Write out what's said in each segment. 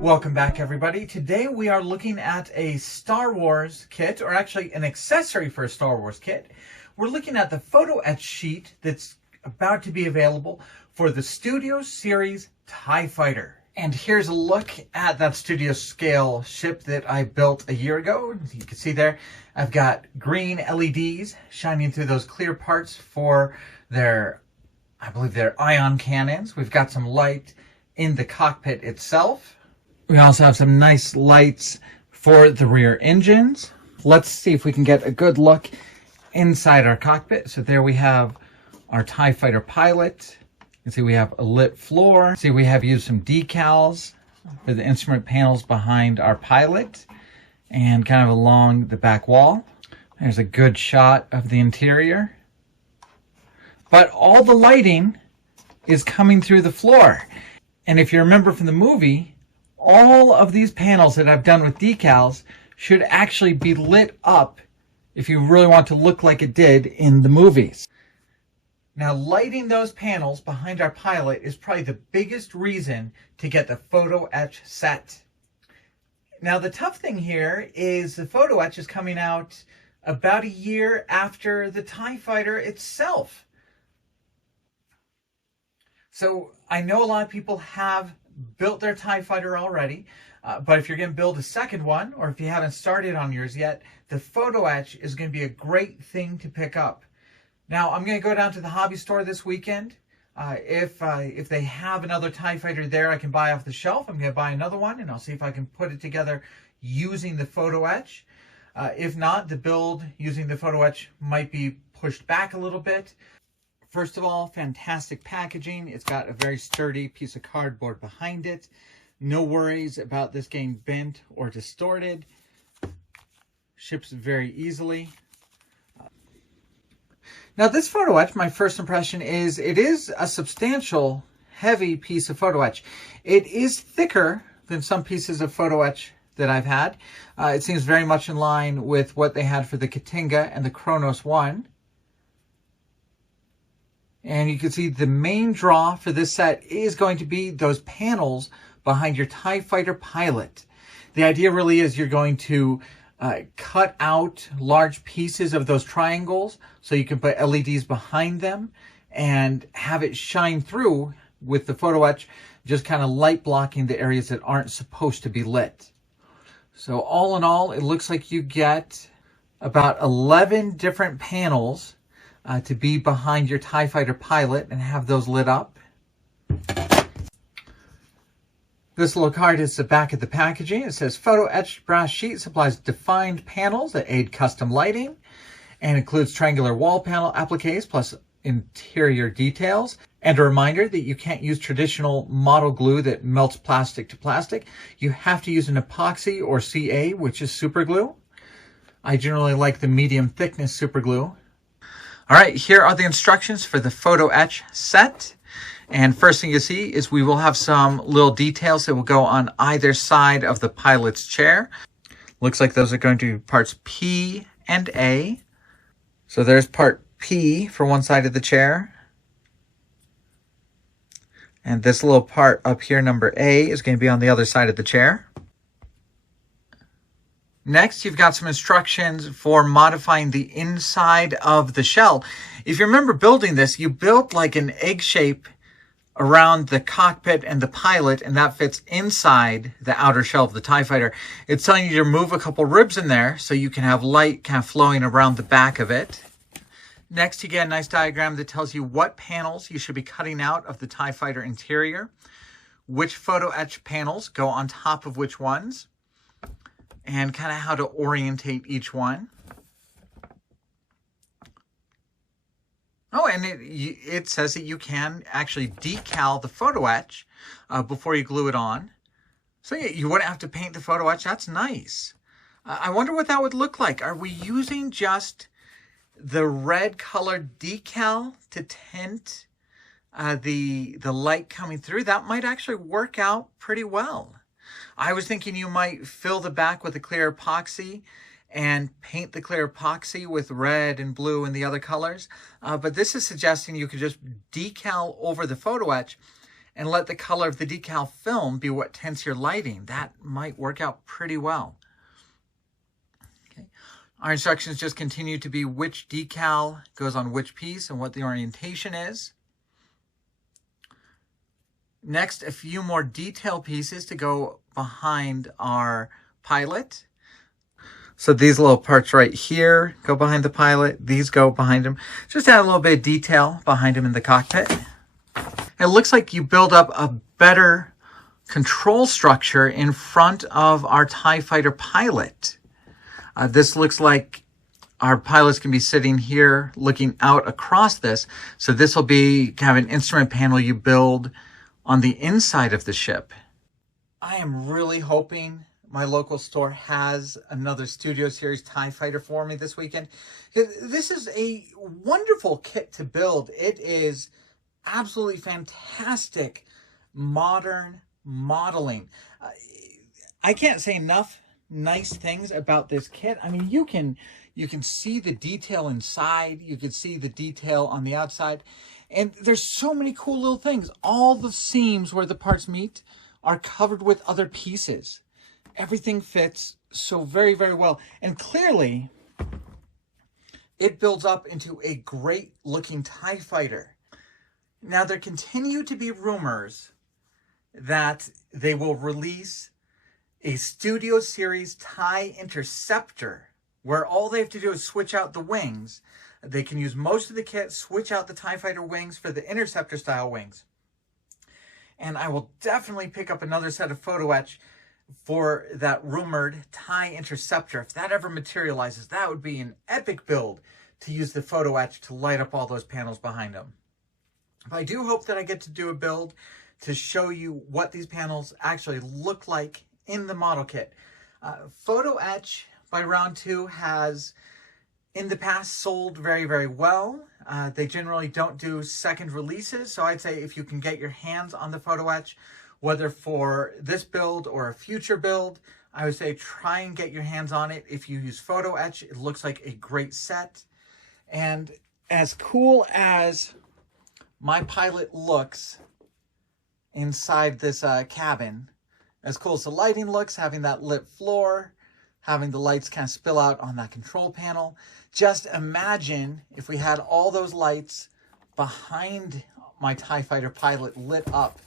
Welcome back, everybody. Today we are looking at a Star Wars kit, or actually an accessory for a Star Wars kit. We're looking at the Photo-Etch sheet that's about to be available for the Studio Series TIE Fighter. And here's a look at that studio scale ship that I built a year ago. You can see there, I've got green LEDs shining through those clear parts for their, I believe they're ion cannons. We've got some light in the cockpit itself. We also have some nice lights for the rear engines. Let's see if we can get a good look inside our cockpit. So there we have our TIE Fighter pilot. You can see we have a lit floor. See, we have used some decals for the instrument panels behind our pilot and kind of along the back wall. There's a good shot of the interior. But all the lighting is coming through the floor. And if you remember from the movie, all of these panels that I've done with decals should actually be lit up if you really want to look like it did in the movies. Now, lighting those panels behind our pilot is probably the biggest reason to get the Photo-Etch set. Now, the tough thing here is the Photo-Etch is coming out about a year after the TIE Fighter itself. So I know a lot of people have built their TIE Fighter already, but if you're going to build a second one, or if you haven't started on yours yet, the Photo-Etch is going to be a great thing to pick up. Now, I'm going to go down to the hobby store this weekend. If they have another TIE Fighter there I can buy off the shelf, I'm going to buy another one, and I'll see if I can put it together using the Photo-Etch. If not, the build using the Photo-Etch might be pushed back a little bit. First of all, fantastic packaging. It's got a very sturdy piece of cardboard behind it. No worries about this getting bent or distorted. Ships very easily. Now, this Photo-Etch, my first impression is it is a substantial, heavy piece of Photo-Etch. It is thicker than some pieces of Photo-Etch that I've had. It seems very much in line with what they had for the Katinga and the Kronos 1. And you can see the main draw for this set is going to be those panels behind your TIE Fighter pilot. The idea really is you're going to cut out large pieces of those triangles so you can put LEDs behind them and have it shine through with the Photo-Etch, just kind of light blocking the areas that aren't supposed to be lit. So all in all, it looks like you get about 11 different panels to be behind your TIE Fighter pilot and have those lit up. This little card is the back of the packaging. It says Photo-Etched brass sheet supplies defined panels that aid custom lighting and includes triangular wall panel appliques plus interior details. And a reminder that you can't use traditional model glue that melts plastic to plastic. You have to use an epoxy or CA, which is super glue. I generally like the medium thickness super glue. All right, here are the instructions for the Photo-Etch set. And first thing you see is we will have some little details that will go on either side of the pilot's chair. Looks like those are going to be parts P and A. So there's part P for one side of the chair. And this little part up here, number A, is going to be on the other side of the chair. Next, you've got some instructions for modifying the inside of the shell. If you remember building this, you built like an egg shape around the cockpit and the pilot, and that fits inside the outer shell of the TIE Fighter. It's telling you to remove a couple ribs in there so you can have light kind of flowing around the back of it. Next, you get a nice diagram that tells you what panels you should be cutting out of the TIE Fighter interior, which Photo-Etch panels go on top of which ones, and kind of how to orientate each one. Oh, and it says that you can actually decal the Photo-Etch before you glue it on. So you wouldn't have to paint the Photo-Etch. That's nice. I wonder what that would look like. Are we using just the red colored decal to tint the light coming through? That might actually work out pretty well. I was thinking you might fill the back with a clear epoxy and paint the clear epoxy with red and blue and the other colors. But this is suggesting you could just decal over the Photo-Etch and let the color of the decal film be what tints your lighting. That might work out pretty well. Okay. Our instructions just continue to be which decal goes on which piece and what the orientation is. Next, a few more detail pieces to go behind our pilot. So these little parts right here go behind the pilot. These go behind him. Just add a little bit of detail behind him in the cockpit. It looks like you build up a better control structure in front of our TIE Fighter pilot. This looks like our pilots can be sitting here looking out across this. So this will be kind of an instrument panel you build on the inside of the ship. I am really hoping my local store has another Studio Series TIE Fighter for me this weekend. This is a wonderful kit to build. It is absolutely fantastic modern modeling. I can't say enough nice things about this kit. I mean, you can see the detail inside. You can see the detail on the outside. And there's so many cool little things. All the seams where the parts meet are covered with other pieces. Everything fits so very, very well. And clearly, it builds up into a great looking TIE Fighter. Now, there continue to be rumors that they will release a Studio Series TIE Interceptor, where all they have to do is switch out the wings. They can use most of the kit, switch out the TIE Fighter wings for the Interceptor style wings. And I will definitely pick up another set of Photo-Etch for that rumored TIE Interceptor. If that ever materializes, that would be an epic build to use the Photo-Etch to light up all those panels behind them. But I do hope that I get to do a build to show you what these panels actually look like in the model kit. Photo-Etch by Round 2 has in the past sold very, very well. They generally don't do second releases, so I'd say if you can get your hands on the Photo-Etch, whether for this build or a future build, I would say try and get your hands on it. If you use Photo-Etch, it looks like a great set. And as cool as my pilot looks inside this cabin, as cool as the lighting looks, having that lit floor, having the lights kind of spill out on that control panel, just imagine if we had all those lights behind my TIE Fighter pilot lit up.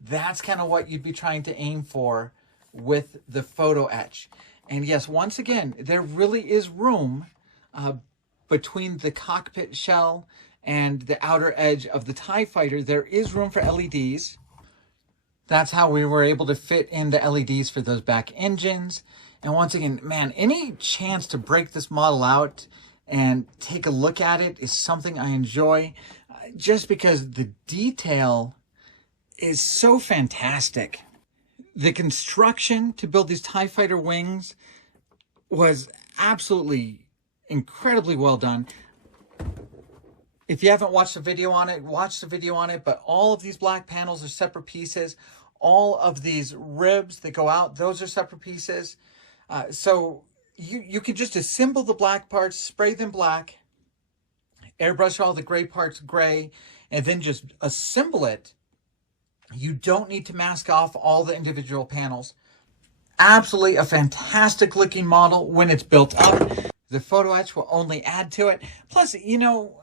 That's kind of what you'd be trying to aim for with the Photo-Etch. And yes, once again, there really is room between the cockpit shell and the outer edge of the TIE Fighter. There is room for LEDs. That's how we were able to fit in the LEDs for those back engines. And once again, man, any chance to break this model out and take a look at it is something I enjoy, just because the detail is so fantastic. The construction to build these TIE Fighter wings was absolutely incredibly well done. If you haven't watched the video on it, watch the video on it, but all of these black panels are separate pieces. All of these ribs that go out, those are separate pieces. So you can just assemble the black parts, spray them black, airbrush all the gray parts gray, and then just assemble it. You don't need to mask off all the individual panels. Absolutely a fantastic looking model when it's built up. The Photo-Etch will only add to it. Plus, you know,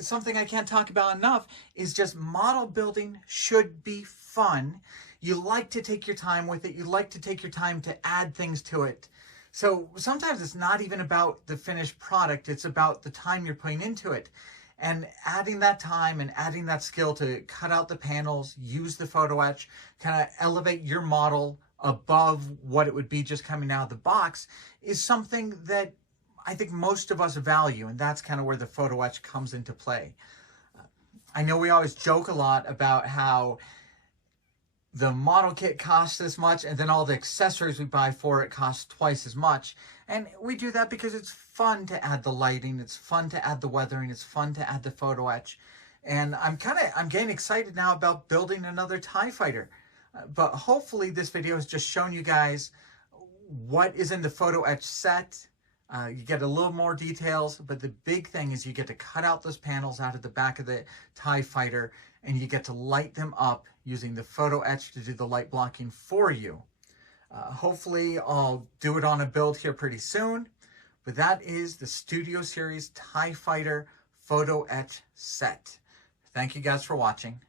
something I can't talk about enough is just model building should be fun. You like to take your time with it. You like to take your time to add things to it. So sometimes it's not even about the finished product. It's about the time you're putting into it. And adding that time and adding that skill to cut out the panels, use the Photo-Etch, kind of elevate your model above what it would be just coming out of the box is something that I think most of us value. And that's kind of where the Photo-Etch comes into play. I know we always joke a lot about how the model kit costs this much and then all the accessories we buy for it cost twice as much. And we do that because it's fun to add the lighting, it's fun to add the weathering, it's fun to add the Photo-Etch. And I'm getting excited now about building another TIE Fighter. But hopefully this video has just shown you guys what is in the Photo-Etch set, You get a little more details, but the big thing is you get to cut out those panels out of the back of the TIE Fighter, and you get to light them up using the Photo-Etch to do the light blocking for you. Hopefully I'll do it on a build here pretty soon, but that is the Studio Series TIE Fighter Photo-Etch set. Thank you guys for watching.